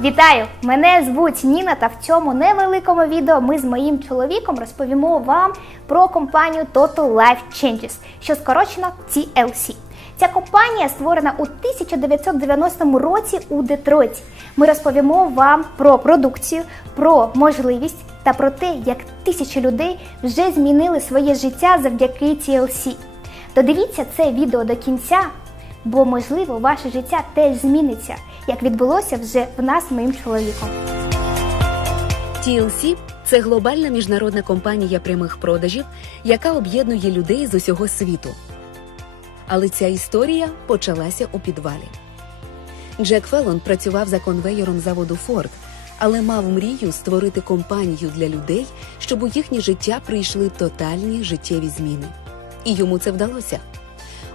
Вітаю! Мене звуть Ніна, та в цьому невеликому відео ми з моїм чоловіком розповімо вам про компанію Total Life Changes, що скорочено TLC. Ця компанія створена у 1990 році у Детройті. Ми розповімо вам про продукцію, про можливість та про те, як тисячі людей вже змінили своє життя завдяки TLC. Додивіться це відео до кінця, бо можливо ваше життя теж зміниться, як відбулося вже в нас з моїм чоловіком. TLC – це глобальна міжнародна компанія прямих продажів, яка об'єднує людей з усього світу. Але ця історія почалася у підвалі. Джек Феллон працював за конвеєром заводу Ford, але мав мрію створити компанію для людей, щоб у їхнє життя прийшли тотальні життєві зміни. І йому це вдалося.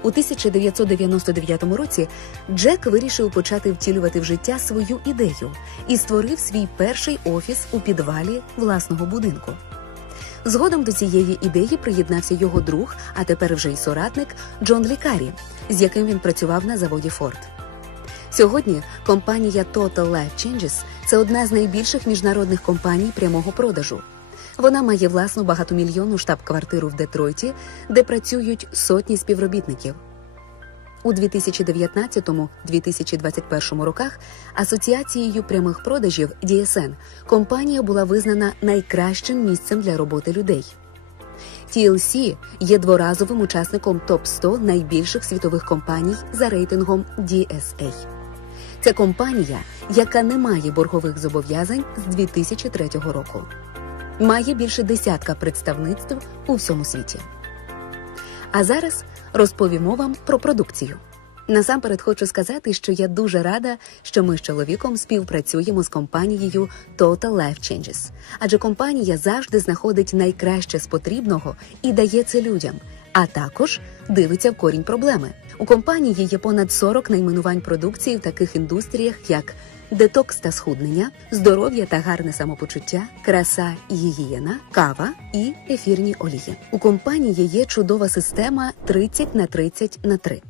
У 1999 році Джек вирішив почати втілювати в життя свою ідею і створив свій перший офіс у підвалі власного будинку. Згодом до цієї ідеї приєднався його друг, а тепер вже й соратник Джон Лікарі, з яким він працював на заводі Форд. Сьогодні компанія Total Life Changes – це одна з найбільших міжнародних компаній прямого продажу. Вона має власну багатомільйонну штаб-квартиру в Детройті, де працюють сотні співробітників. У 2019-2021 роках асоціацією прямих продажів DSN компанія була визнана найкращим місцем для роботи людей. TLC є дворазовим учасником топ 100 найбільших світових компаній за рейтингом DSA. Це компанія, яка не має боргових зобов'язань з 2003 року. Має більше десятка представництв у всьому світі. А зараз розповімо вам про продукцію. Насамперед хочу сказати, що я дуже рада, що ми з чоловіком співпрацюємо з компанією Total Life Changes. Адже компанія завжди знаходить найкраще з потрібного і дає це людям, а також дивиться в корінь проблеми. У компанії є понад 40 найменувань продукції в таких індустріях, як детокс та схуднення, здоров'я та гарне самопочуття, краса і гігієна, кава і ефірні олії. У компанії є чудова система 30 на 30 на 3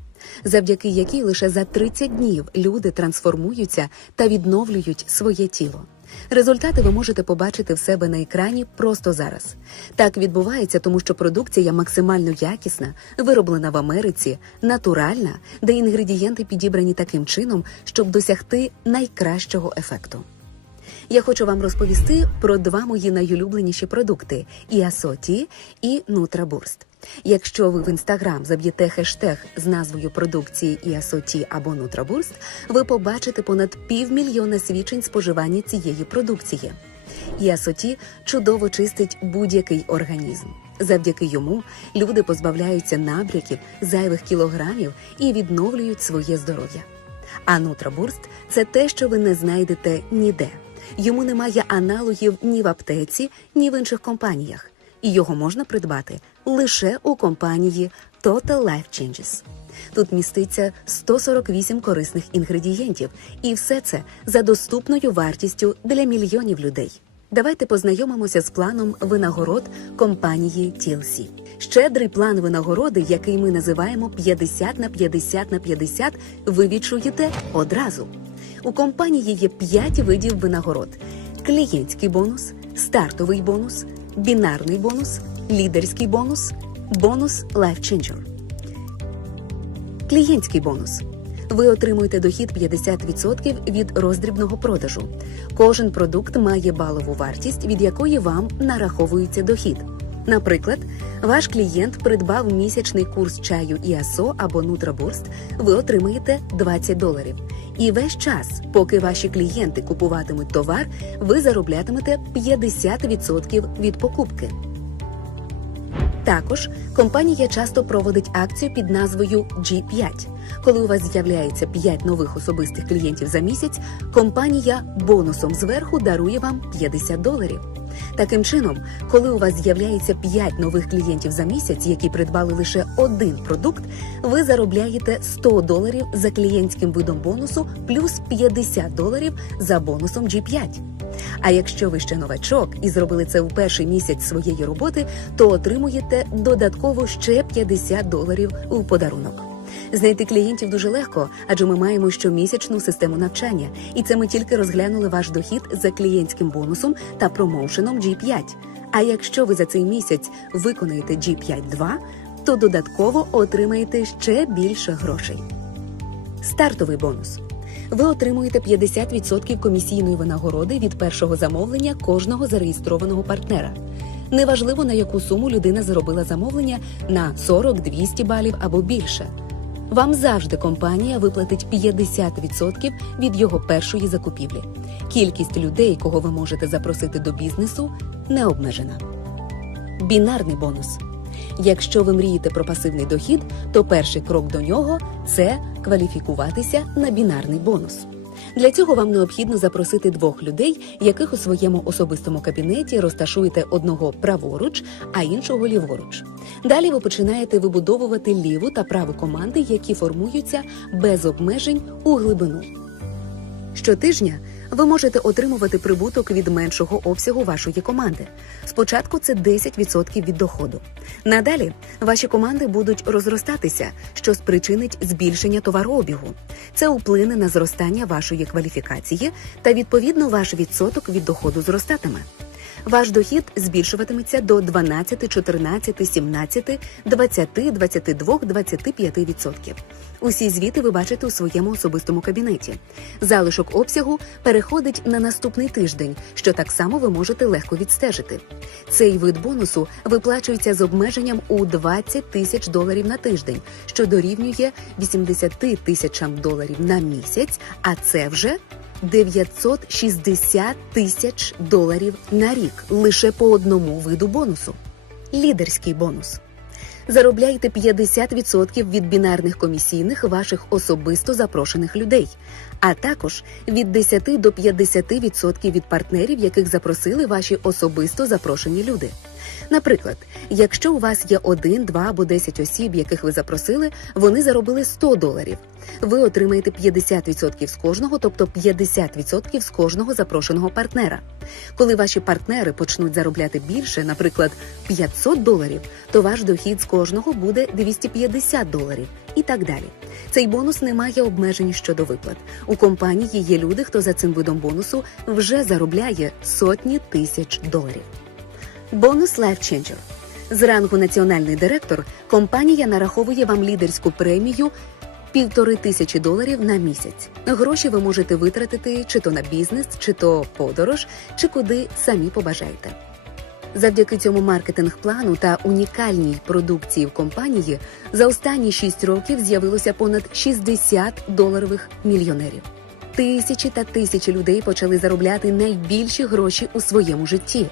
завдяки якій лише за 30 днів люди трансформуються та відновлюють своє тіло. Результати ви можете побачити в себе на екрані просто зараз. Так відбувається, тому що продукція максимально якісна, вироблена в Америці, натуральна, де інгредієнти підібрані таким чином, щоб досягти найкращого ефекту. Я хочу вам розповісти про два мої найулюбленіші продукти Іасоті і Нутрабурст. Якщо ви в інстаграм заб'єте хештег з назвою продукції Іасоті або Нутрабурст, ви побачите понад півмільйона свідчень споживання цієї продукції. Іасоті чудово чистить будь-який організм. Завдяки йому люди позбавляються набряків, зайвих кілограмів і відновлюють своє здоров'я. А Нутрабурст це те, що ви не знайдете ніде. Йому немає аналогів ні в аптеці, ні в інших компаніях, і його можна придбати лише у компанії Total Life Changes. Тут міститься 148 корисних інгредієнтів, і все це за доступною вартістю для мільйонів людей. Давайте познайомимося з планом винагород компанії TLC. Щедрий план винагороди, який ми називаємо 50 на 50 на 50, ви відчуєте одразу. У компанії є 5 видів винагород: клієнтський бонус, стартовий бонус, бінарний бонус, лідерський бонус, бонус Life Changer. Клієнтський бонус. Ви отримуєте дохід 50% від роздрібного продажу. Кожен продукт має балову вартість, від якої вам нараховується дохід. Наприклад, ваш клієнт придбав місячний курс чаю Іасо або Нутрабурст, ви отримаєте 20 доларів. І весь час, поки ваші клієнти купуватимуть товар, ви зароблятимете 50% від покупки. Також компанія часто проводить акцію під назвою G5. Коли у вас з'являється 5 нових особистих клієнтів за місяць, компанія бонусом зверху дарує вам 50 доларів. Таким чином, коли у вас з'являється 5 нових клієнтів за місяць, які придбали лише один продукт, ви заробляєте 100 доларів за клієнтським видом бонусу плюс 50 доларів за бонусом G5. А якщо ви ще новачок і зробили це у перший місяць своєї роботи, то отримуєте додатково ще 50 доларів у подарунок. Знайти клієнтів дуже легко, адже ми маємо щомісячну систему навчання, і це ми тільки розглянули ваш дохід за клієнтським бонусом та промоушеном G5. А якщо ви за цей місяць виконаєте G5-2, то додатково отримаєте ще більше грошей. Стартовий бонус. Ви отримуєте 50% комісійної винагороди від першого замовлення кожного зареєстрованого партнера. Неважливо на яку суму людина заробила замовлення на 40, 200 балів або більше. Вам завжди компанія виплатить 50% від його першої закупівлі. Кількість людей, кого ви можете запросити до бізнесу, не обмежена. Бінарний бонус. Якщо ви мрієте про пасивний дохід, то перший крок до нього це кваліфікуватися на бінарний бонус. Для цього вам необхідно запросити двох людей, яких у своєму особистому кабінеті розташуєте одного праворуч, а іншого ліворуч. Далі ви починаєте вибудовувати ліву та праву команди, які формуються без обмежень у глибину. Щотижня ви можете отримувати прибуток від меншого обсягу вашої команди. Спочатку це 10% від доходу. Надалі ваші команди будуть розростатися, що спричинить збільшення товарообігу. Це вплине на зростання вашої кваліфікації та відповідно ваш відсоток від доходу зростатиме. Ваш дохід збільшуватиметься до 12, 14, 17, 20, 22, 25%. Усі звіти ви бачите у своєму особистому кабінеті. Залишок обсягу переходить на наступний тиждень, що так само ви можете легко відстежити. Цей вид бонусу виплачується з обмеженням у 20 тисяч доларів на тиждень, що дорівнює 80 тисячам доларів на місяць, а це вже 960 тисяч доларів на рік лише по одному виду бонусу. Лідерський бонус. Заробляйте 50% від бінарних комісійних ваших особисто запрошених людей, а також від 10 до 50% від партнерів, яких запросили ваші особисто запрошені люди. Наприклад, якщо у вас є один, два або 10 осіб, яких ви запросили, вони заробили 100 доларів. Ви отримаєте 50% з кожного, тобто 50% з кожного запрошеного партнера. Коли ваші партнери почнуть заробляти більше, наприклад, 500 доларів, то ваш дохід з кожного буде 250 доларів і так далі. Цей бонус не має обмежень щодо виплат. У компанії є люди, хто за цим видом бонусу вже заробляє сотні тисяч доларів. Бонус Life Changer. З рангу національний директор компанія нараховує вам лідерську премію півтори тисячі доларів на місяць. Гроші ви можете витратити чи то на бізнес, чи то подорож, чи куди самі побажаєте. Завдяки цьому маркетинг-плану та унікальній продукції в компанії за останні 6 років з'явилося понад 60 доларових мільйонерів. Тисячі та тисячі людей почали заробляти найбільші гроші у своєму житті.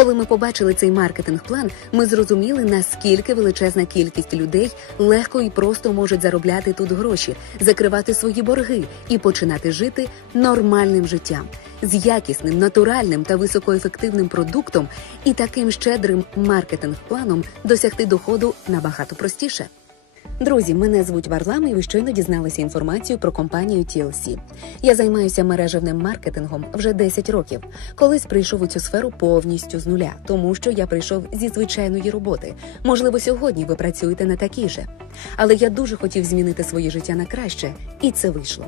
Коли ми побачили цей маркетинг-план, ми зрозуміли, наскільки величезна кількість людей легко і просто можуть заробляти тут гроші, закривати свої борги і починати жити нормальним життям з якісним, натуральним та високоефективним продуктом і таким щедрим маркетинг-планом досягти доходу набагато простіше. Друзі, мене звуть Варлам, і ви щойно дізналися інформацію про компанію TLC. Я займаюся мережевним маркетингом вже 10 років. Колись прийшов у цю сферу повністю з нуля, тому що я прийшов зі звичайної роботи. Можливо, сьогодні ви працюєте на такій же. Але я дуже хотів змінити своє життя на краще, і це вийшло.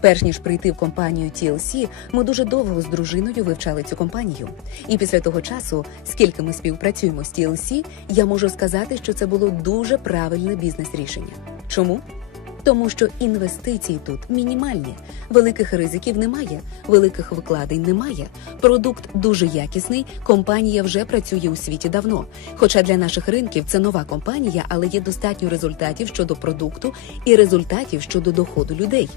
Перш ніж прийти в компанію TLC, ми дуже довго з дружиною вивчали цю компанію. І після того часу, скільки ми співпрацюємо з TLC, я можу сказати, що це було дуже правильне бізнес-рішення. Чому? Тому що інвестиції тут мінімальні, великих ризиків немає, великих викладень немає. Продукт дуже якісний. Компанія вже працює у світі давно. Хоча для наших ринків це нова компанія, але є достатньо результатів щодо продукту і результатів щодо доходу людей.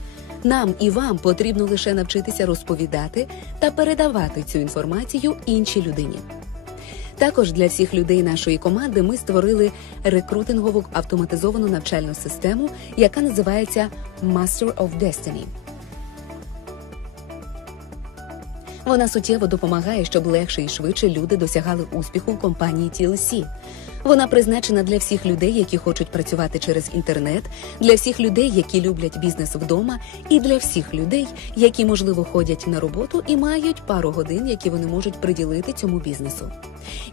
Нам і вам потрібно лише навчитися розповідати та передавати цю інформацію іншій людині. Також для всіх людей нашої команди ми створили рекрутингову автоматизовану навчальну систему, яка називається Master of Destiny. Вона суттєво допомагає, щоб легше і швидше люди досягали успіху в компанії TLC. Вона призначена для всіх людей, які хочуть працювати через інтернет, для всіх людей, які люблять бізнес вдома, і для всіх людей, які можливо ходять на роботу і мають пару годин, які вони можуть приділити цьому бізнесу.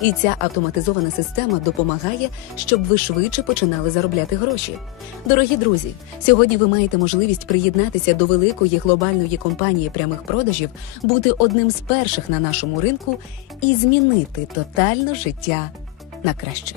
І ця автоматизована система допомагає, щоб ви швидше починали заробляти гроші. Дорогі друзі, сьогодні ви маєте можливість приєднатися до великої глобальної компанії прямих продажів, бути одним з перших на нашому ринку і змінити тотально життя на краще.